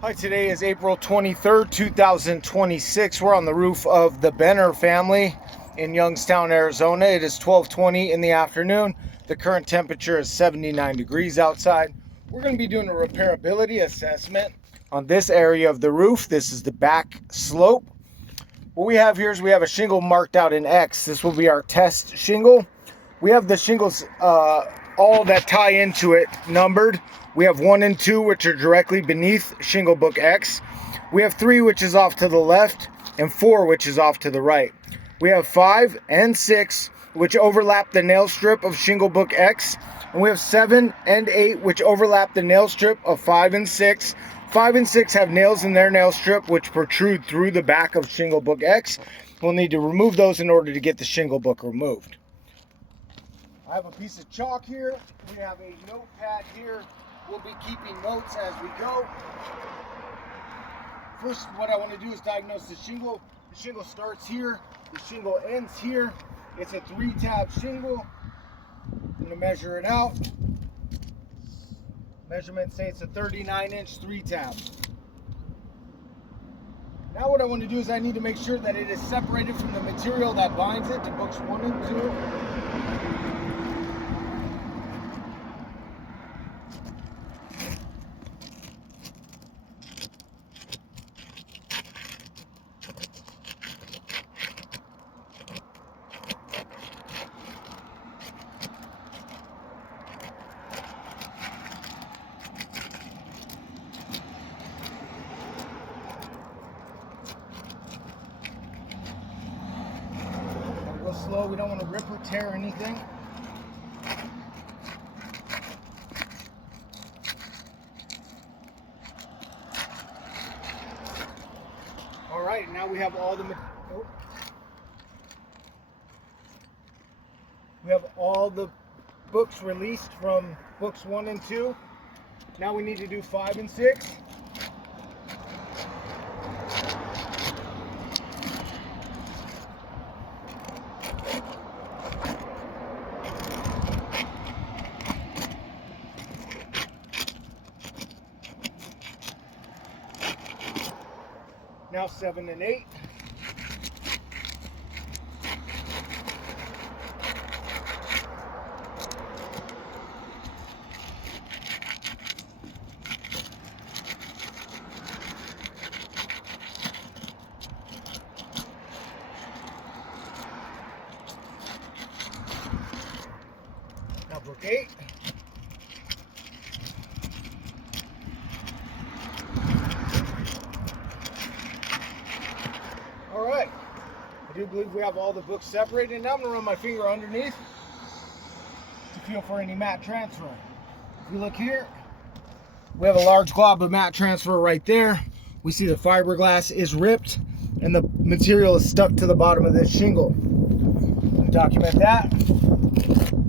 Hi, today is April 23rd, 2026. We're on the roof of the Benner family in Youngstown, Arizona. It is 12:20 in the afternoon. The current temperature is 79 degrees outside. We're going to be doing a repairability assessment on this area of the roof. This is the back slope. What we have here is we have a shingle marked out in X. This will be our test shingle. We have the shingles, all that tie into it, numbered. We have 1 and 2, which are directly beneath shingle book X. We have 3, which is off to the left, and 4, which is off to the right. We have 5 and 6, which overlap the nail strip of shingle book X. And we have 7 and 8, which overlap the nail strip of 5 and 6. 5 and 6 have nails in their nail strip, which protrude through the back of shingle book X. We'll need to remove those in order to get the shingle book removed. I have a piece of chalk here. We have a notepad here. We'll be keeping notes as we go. First, what I want to do is diagnose the shingle. The shingle starts here. The shingle ends here. It's a 3-tab shingle. I'm going to measure it out. Measurements say it's a 39-inch 3-tab. Now what I want to do is I need to make sure that it is separated from the material that binds it to books 1 and 2. Go slow, we don't want to rip or tear anything. All right, now we have all the books released from books 1 and 2. Now we need to do 5 and 6. Now 7 and 8. Now book 8. All right, I do believe we have all the books separated. Now I'm going to run my finger underneath to feel for any mat transfer. If you look here, we have a large glob of mat transfer right there. We see the fiberglass is ripped and the material is stuck to the bottom of this shingle. Document that.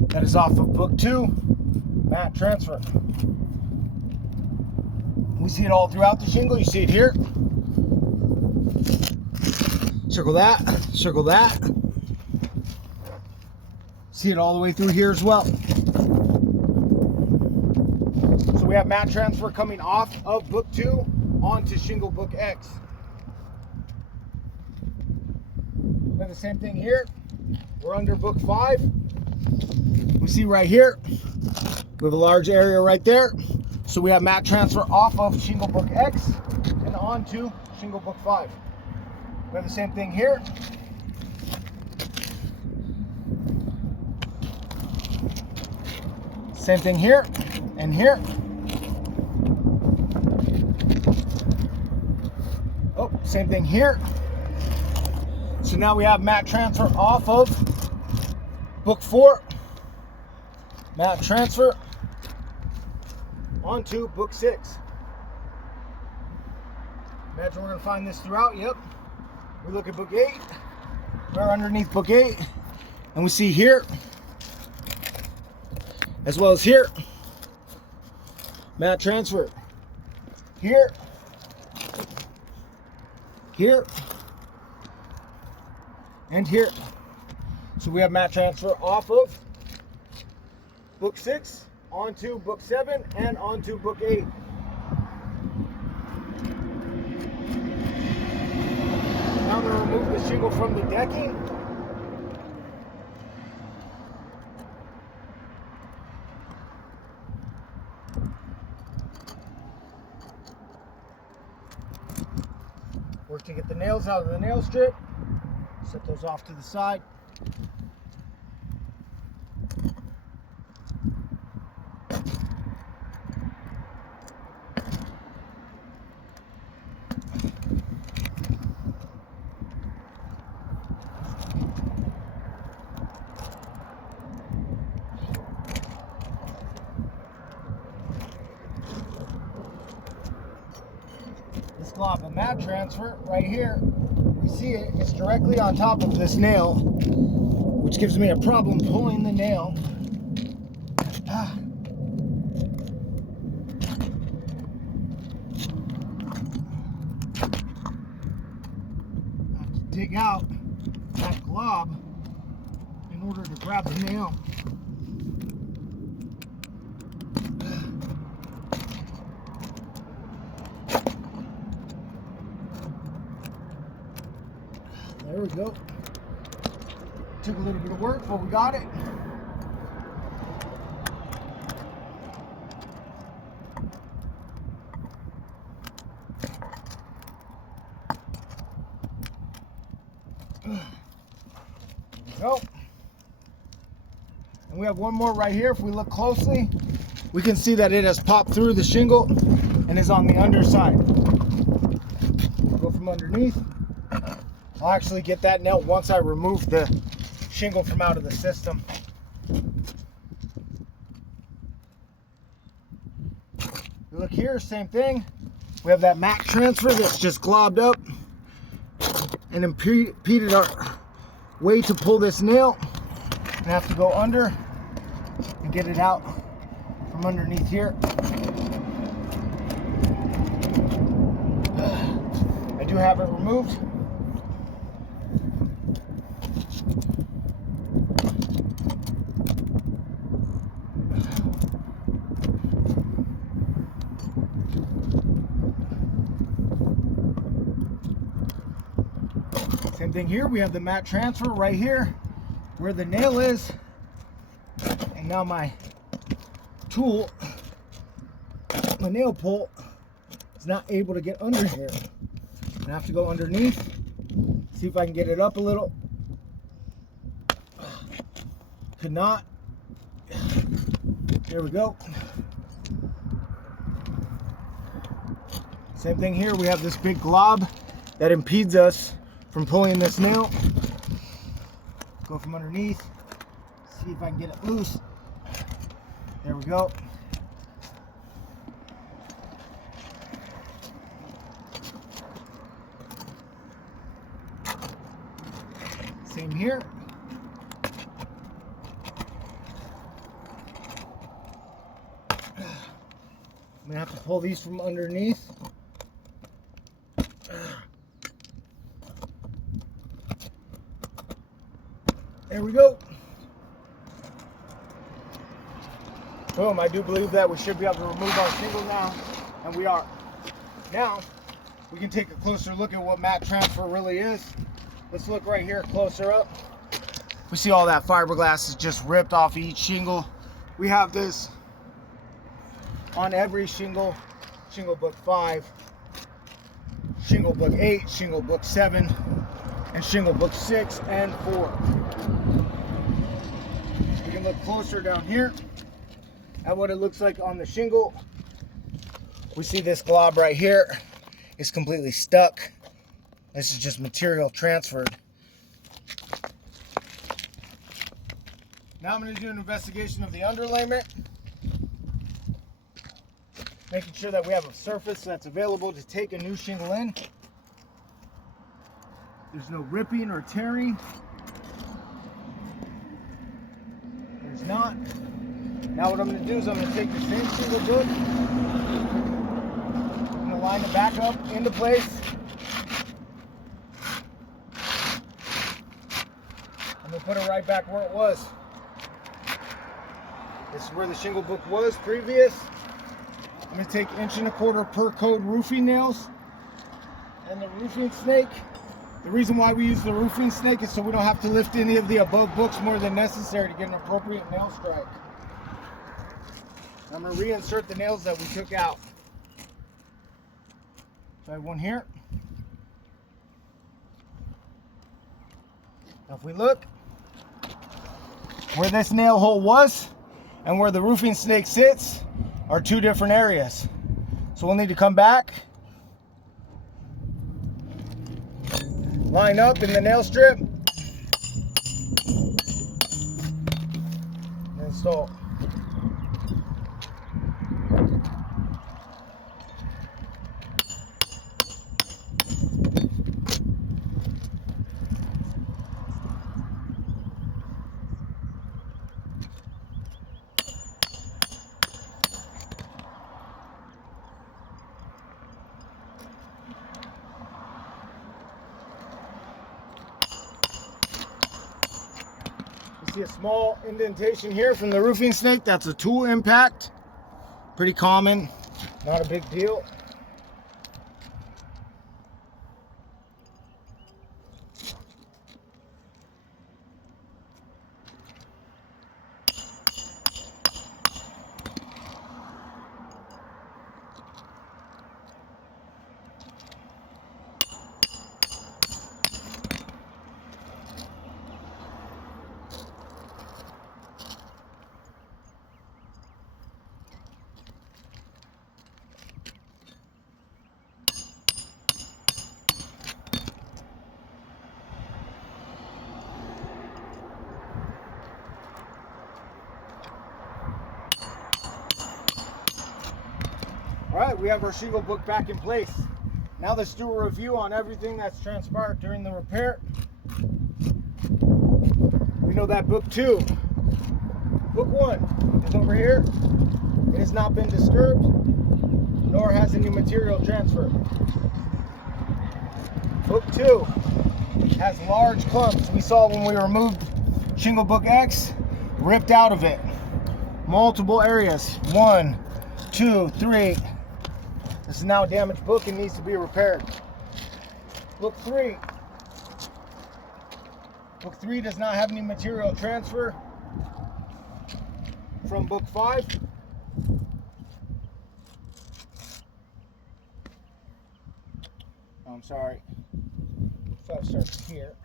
That is off of book 2, mat transfer. We see it all throughout the shingle. You see it here. Circle that, circle that. See it all the way through here as well. So we have mat transfer coming off of book 2 onto shingle book X. We have the same thing here. We're under book 5. We see right here, we have a large area right there. So we have mat transfer off of shingle book X and onto shingle book 5. We have the same thing here. Same thing here and here. Oh, same thing here. So now we have mat transfer off of book 4. Mat transfer onto book 6. Imagine we're going to find this throughout. Yep. We look at book 8. We're underneath book 8. And we see here, as well as here, mat transfer. Here, here, and here. So we have mat transfer off of book 6 onto book 7 and onto book 8. shingle from the decking. Work to get the nails out of the nail strip. Set those off to the side. This glob of mat transfer right here, we see it, it's directly on top of this nail, which gives me a problem pulling the nail. I have to dig out that glob in order to grab the nail. There we go. Took a little bit of work, but we got it. There we go. And we have one more right here. If we look closely, we can see that it has popped through the shingle and is on the underside. We'll go from underneath. I'll actually get that nail once I remove the shingle from out of the system. Look here, same thing. We have that mat transfer that's just globbed up and impeded our way to pull this nail. I have to go under and get it out from underneath here. I do have it removed. Same thing here, we have the mat transfer right here where the nail is, and now my tool, my nail pull, is not able to get under here. I have to go underneath, see if I can get it up a little. Could not. There we go. Same thing here, we have this big glob that impedes us from pulling this nail. Go from underneath, see if I can get it loose. There we go. Same here. I'm gonna have to pull these from underneath. There we go. Boom, I do believe that we should be able to remove our shingle now, and we are. Now, we can take a closer look at what mat transfer really is. Let's look right here, closer up. We see all that fiberglass is just ripped off each shingle. We have this on every shingle. Shingle book 5, shingle book 8, shingle book 7, and shingle book 6 and 4. We can look closer down here at what it looks like on the shingle. We see this glob right here is completely stuck. This is just material transferred. Now I'm going to do an investigation of the underlayment, making sure that we have a surface that's available to take a new shingle in. There's no ripping or tearing. There's not. Now what I'm going to do is I'm going to take the same shingle book, I'm going to line it back up into place. I'm going to put it right back where it was. This is where the shingle book was previous. I'm going to take 1¼ inch per code roofing nails and the roofing snake The reason why we use the roofing snake is so we don't have to lift any of the above books more than necessary to get an appropriate nail strike. I'm going to reinsert the nails that we took out. So I have one here. Now if we look where this nail hole was and where the roofing snake sits are two different areas. So we'll need to come back, line up in the nail strip, and install. See a small indentation here from the roofing snake. That's a tool impact. Pretty common, not a big deal. All right, we have our shingle book back in place. Now let's do a review on everything that's transpired during the repair. We know that book 2, book 1 is over here. It has not been disturbed, nor has any material transfer. Book 2 has large clumps. We saw when we removed shingle book X, ripped out of it. Multiple areas, 1, 2, 3. This is now a damaged book and needs to be repaired. Book 3. Book 3 does not have any material transfer from book 5. I'm sorry. 5 starts here.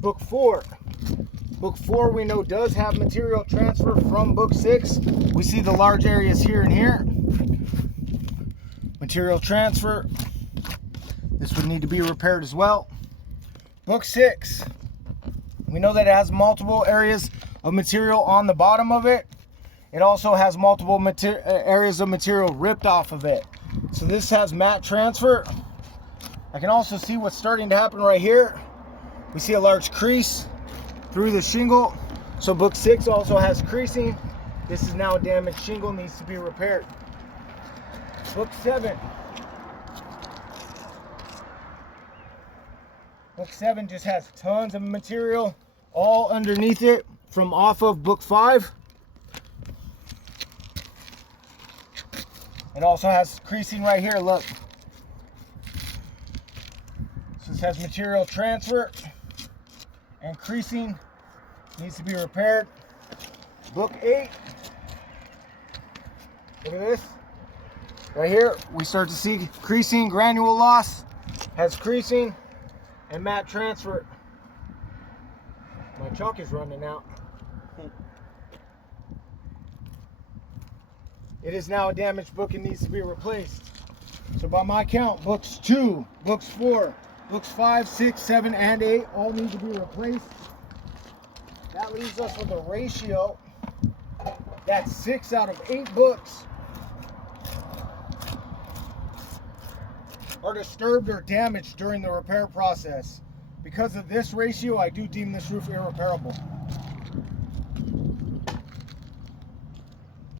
Book 4. Book 4 we know does have material transfer from book 6. We see the large areas here and here. Material transfer. This would need to be repaired as well. Book 6. We know that it has multiple areas of material on the bottom of it. It also has multiple areas of material ripped off of it. So this has matte transfer. I can also see what's starting to happen right here. We see a large crease through the shingle. So book 6 also has creasing. This is now a damaged shingle, needs to be repaired. Book 7. Book 7 just has tons of material all underneath it from off of book 5. It also has creasing right here, look. So this has material transfer and creasing, needs to be repaired. Book 8. Look at this. Right here, we start to see creasing, granule loss, has creasing, and matte transfer. My chalk is running out. It is now a damaged book and needs to be replaced. So by my count, books 2, books 4, books 5, 6, 7, and 8 all need to be replaced. That leaves us with a ratio that's 6 out of 8 books are disturbed or damaged during the repair process. Because of this ratio, I do deem this roof irreparable.